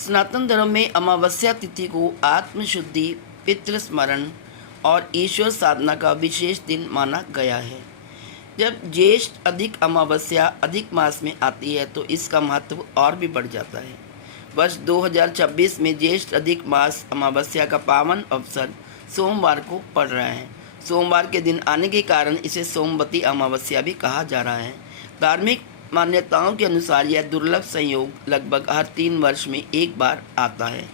सनातन धर्म में अमावस्या तिथि को आत्मशुद्धि, पितृ स्मरण और ईश्वर साधना का विशेष दिन माना गया है। जब ज्येष्ठ अधिक अमावस्या अधिक मास में आती है तो इसका महत्व और भी बढ़ जाता है। वर्ष 2026 में ज्येष्ठ अधिक मास अमावस्या का पावन अवसर सोमवार को पड़ रहा है। सोमवार के दिन आने के कारण इसे सोमवती अमावस्या भी कहा जा रहा है। धार्मिक मान्यताओं के अनुसार यह दुर्लभ संयोग लगभग हर 3 वर्ष में एक बार आता है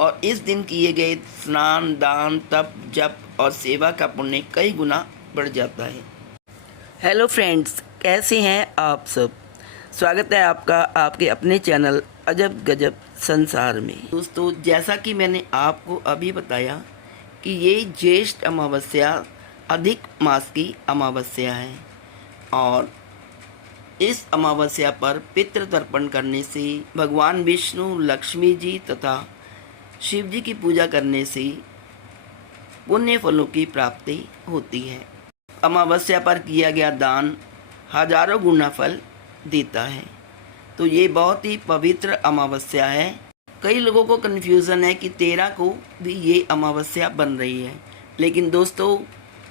और इस दिन किए गए स्नान, दान, तप, जप और सेवा का पुण्य कई गुना बढ़ जाता है। हेलो फ्रेंड्स, कैसे हैं आप सब? स्वागत है आपका आपके अपने चैनल अजब गजब संसार में। दोस्तों, जैसा कि मैंने आपको अभी बताया कि ये ज्येष्ठ अमावस्या अधिक मास की अमावस्या है और इस अमावस्या पर पितृ तर्पण करने से भगवान विष्णु, लक्ष्मी जी तथा शिव जी की पूजा करने से पुण्य फलों की प्राप्ति होती है। अमावस्या पर किया गया दान हजारों गुना फल देता है। तो ये बहुत ही पवित्र अमावस्या है। कई लोगों को कन्फ्यूज़न है कि 13 को भी ये अमावस्या बन रही है, लेकिन दोस्तों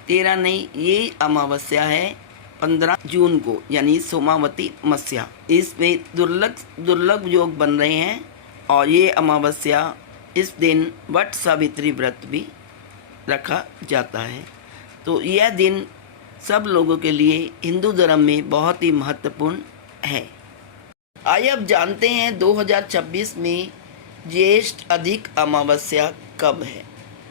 13 नहीं, ये अमावस्या है 15 जून को, यानी सोमावती मस्या। इसमें दुर्लभ योग बन रहे हैं और ये अमावस्या इस दिन वट सावित्री व्रत भी रखा जाता है। तो यह दिन सब लोगों के लिए हिंदू धर्म में बहुत ही महत्वपूर्ण है। आइए अब जानते हैं 2026 में ज्येष्ठ अधिक अमावस्या कब है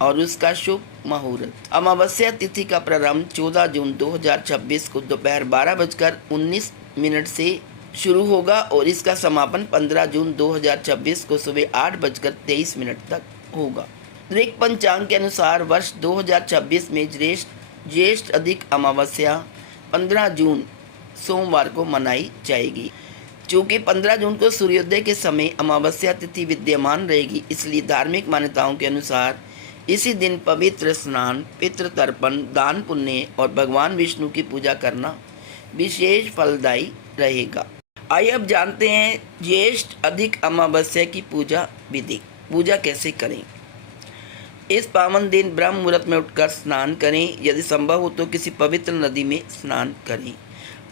और उसका शुभ मुहूर्त। अमावस्या तिथि का प्रारंभ 14 जून 2026 को दोपहर 12:19 से शुरू होगा और इसका समापन 15 जून 2026 को सुबह 8:23 तक होगा। ऋग पंचांग के अनुसार वर्ष 2026 में ज्येष्ठ अधिक अमावस्या 15 जून सोमवार को मनाई जाएगी। चूँकि 15 जून को सूर्योदय के समय अमावस्या तिथि विद्यमान रहेगी, इसलिए धार्मिक मान्यताओं के अनुसार इसी दिन पवित्र स्नान, पितृ तर्पण, दान पुण्य और भगवान विष्णु की पूजा करना विशेष फलदायी रहेगा। आइए अब जानते हैं ज्येष्ठ अधिक अमावस्या की पूजा विधि। पूजा कैसे करें? इस पावन दिन ब्रह्म मुहूर्त में उठकर स्नान करें। यदि संभव हो तो किसी पवित्र नदी में स्नान करें,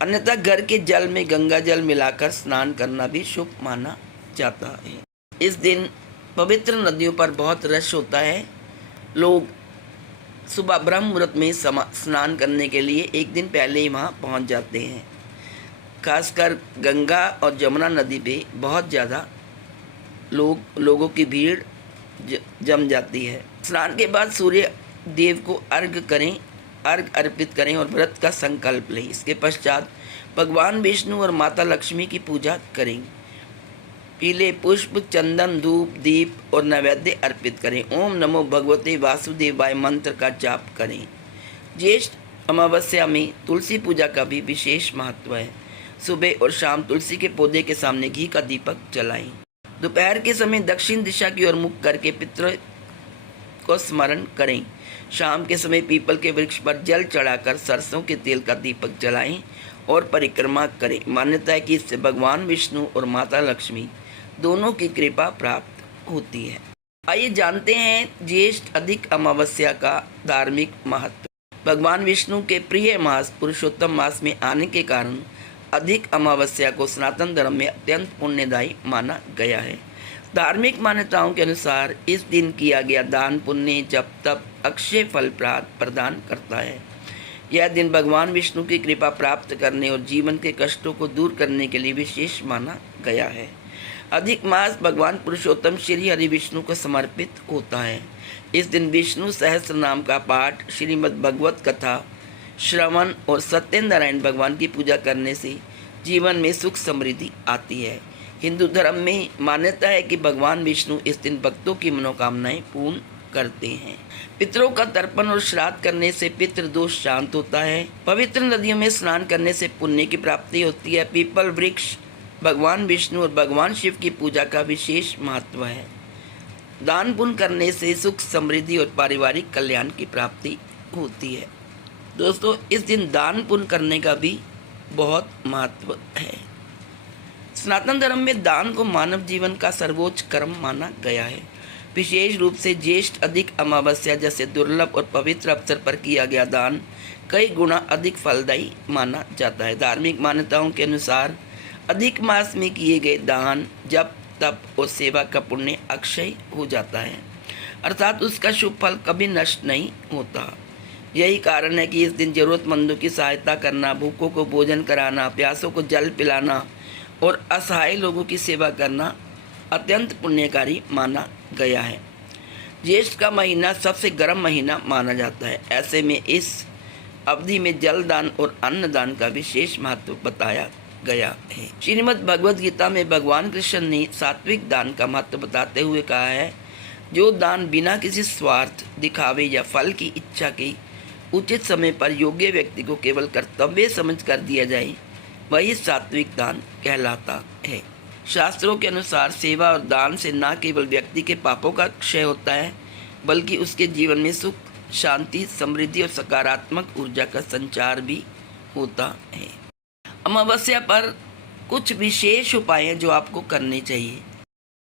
अन्यथा घर के जल में गंगा जल मिलाकर स्नान करना भी शुभ माना जाता है। इस दिन पवित्र नदियों पर बहुत रश होता है। लोग सुबह ब्रह्म मुहूर्त में स्नान करने के लिए एक दिन पहले ही वहाँ पहुँच जाते हैं। खासकर गंगा और जमुना नदी पे बहुत ज़्यादा लोगों की भीड़ जम जाती है। स्नान के बाद सूर्य देव को अर्घ अर्पित करें और व्रत का संकल्प लें। इसके पश्चात भगवान विष्णु और माता लक्ष्मी की पूजा करें। पीले पुष्प, चंदन, धूप, दीप और नैवेद्य अर्पित करें। ओम नमो भगवते वासुदेवाय मंत्र का जाप करें। ज्येष्ठ अमावस्या में तुलसी पूजा का भी विशेष महत्व है। सुबह और शाम तुलसी के पौधे के सामने घी का दीपक जलाएं। दोपहर के समय दक्षिण दिशा की ओर मुख करके पितरों को स्मरण करें। शाम के समय पीपल के वृक्ष पर जल चढ़ाकर सरसों के तेल का दीपक जलाएं और परिक्रमा करें। मान्यता है कि इससे भगवान विष्णु और माता लक्ष्मी दोनों की कृपा प्राप्त होती है। आइए जानते हैं ज्येष्ठ अधिक अमावस्या का धार्मिक महत्व। भगवान विष्णु के प्रिय मास पुरुषोत्तम मास में आने के कारण अधिक अमावस्या को सनातन धर्म में अत्यंत पुण्यदायी माना गया है। धार्मिक मान्यताओं के अनुसार इस दिन किया गया दान, पुण्य, जप, तप अक्षय फल प्रदान करता है। यह दिन भगवान विष्णु की कृपा प्राप्त करने और जीवन के कष्टों को दूर करने के लिए विशेष माना गया है। अधिक मास भगवान पुरुषोत्तम श्री हरि विष्णु को समर्पित होता है। इस दिन विष्णु सहस्त्र नाम का पाठ, श्रीमद् भगवत कथा श्रवण और सत्यनारायण भगवान की पूजा करने से जीवन में सुख समृद्धि आती है। हिंदू धर्म में मान्यता है कि भगवान विष्णु इस दिन भक्तों की मनोकामनाएं पूर्ण करते हैं। पितरों का तर्पण और श्राद्ध करने से पितृ दोष शांत होता है। पवित्र नदियों में स्नान करने से पुण्य की प्राप्ति होती है। पीपल वृक्ष भगवान विष्णु और भगवान शिव की पूजा का विशेष महत्व है। दान पुण्य करने से सुख समृद्धि और पारिवारिक कल्याण की प्राप्ति होती है। दोस्तों, इस दिन दान पुण्य करने का भी बहुत महत्व है। सनातन धर्म में दान को मानव जीवन का सर्वोच्च कर्म माना गया है। विशेष रूप से ज्येष्ठ अधिक अमावस्या जैसे दुर्लभ और पवित्र अवसर पर किया गया दान कई गुना अधिक फलदायी माना जाता है। धार्मिक मान्यताओं के अनुसार अधिक मास में किए गए दान, जप, तप और सेवा का पुण्य अक्षय हो जाता है, अर्थात उसका शुभ फल कभी नष्ट नहीं होता। यही कारण है कि इस दिन जरूरतमंदों की सहायता करना, भूखों को भोजन कराना, प्यासों को जल पिलाना और असहाय लोगों की सेवा करना अत्यंत पुण्यकारी माना गया है। ज्येष्ठ का महीना सबसे गर्म महीना माना जाता है। ऐसे में इस अवधि में जल दान और अन्न दान का विशेष महत्व बताया गया है। श्रीमद् भगवद गीता में भगवान कृष्ण ने सात्विक दान का महत्व बताते हुए कहा है, जो दान बिना किसी स्वार्थ, दिखावे या फल की इच्छा के उचित समय पर योग्य व्यक्ति को केवल कर्तव्य समझ कर दिया जाए, वही सात्विक दान कहलाता है। शास्त्रों के अनुसार सेवा और दान से न केवल व्यक्ति के पापों का क्षय होता है, बल्कि उसके जीवन में सुख, शांति, समृद्धि और सकारात्मक ऊर्जा का संचार भी होता है। अमावस्या पर कुछ विशेष उपाय हैं जो आपको करने चाहिए।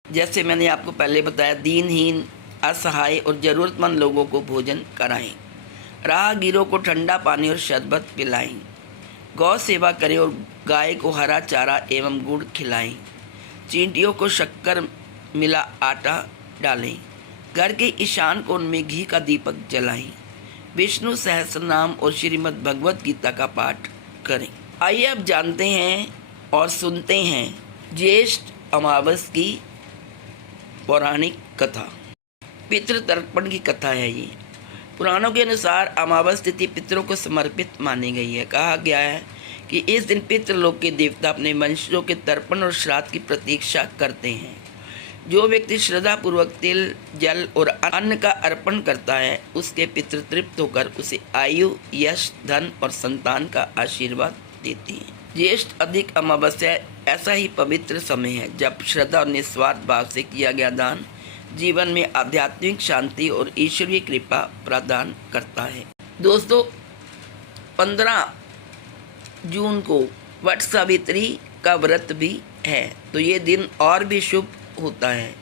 जैसे मैंने आपको पहले बताया, दीनहीन, असहाय और ज़रूरतमंद लोगों को भोजन कराएं, राहगीरों को ठंडा पानी और शरबत पिलाएं, गौ सेवा करें और गाय को हरा चारा एवं गुड़ खिलाएं, चींटियों को शक्कर मिला आटा डालें, घर के ईशान कोण में घी का दीपक जलाएं, विष्णु सहस्रनाम और श्रीमद् भगवद गीता का पाठ करें। आइए अब जानते हैं और सुनते हैं ज्येष्ठ अमावस की पौराणिक कथा। पितृ तर्पण की कथा है ये। पुराणों के अनुसार अमावस तिथि पितरों को समर्पित मानी गई है। कहा गया है कि इस दिन पितृलोक के देवता अपने वंशजों के तर्पण और श्राद्ध की प्रतीक्षा करते हैं। जो व्यक्ति श्रद्धापूर्वक तिल, जल और अन्न का अर्पण करता है, उसके पितृ तृप्त होकर उसे आयु, यश, धन और संतान का आशीर्वाद देती हैं। ज्येष्ठ अधिक अमावस्या ऐसा ही पवित्र समय है जब श्रद्धा और निस्वार्थ भाव से किया गया दान जीवन में आध्यात्मिक शांति और ईश्वरीय कृपा प्रदान करता है। दोस्तों, 15 जून को वट सावित्री का व्रत भी है, तो ये दिन और भी शुभ होता है।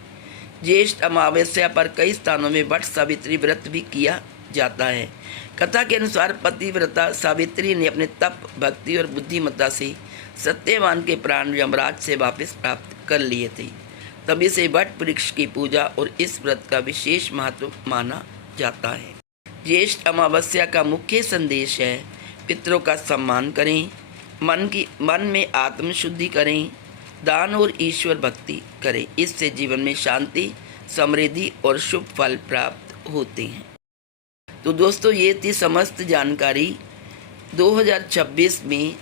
ज्येष्ठ अमावस्या पर कई स्थानों में वट सावित्री व्रत भी किया जाता है। कथा के अनुसार पतिव्रता सावित्री ने अपने तप, भक्ति और बुद्धिमत्ता से सत्यवान के प्राण यमराज से वापस प्राप्त कर लिए थे। तभी से वट वृक्ष की पूजा और इस व्रत का विशेष महत्व माना जाता है। ज्येष्ठ अमावस्या का मुख्य संदेश है, पितरों का सम्मान करें, मन में आत्म शुद्धि करें, दान और ईश्वर भक्ति करें। इससे जीवन में शांति, समृद्धि और शुभ फल प्राप्त होते हैं। तो दोस्तों, ये थी समस्त जानकारी 2026 में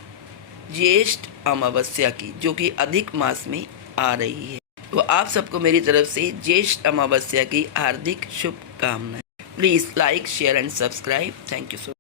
ज्येष्ठ अमावस्या की, जो कि अधिक मास में आ रही है। तो आप सबको मेरी तरफ से ज्येष्ठ अमावस्या की हार्दिक शुभकामनाएं। Please like, share and subscribe. Thank you so much.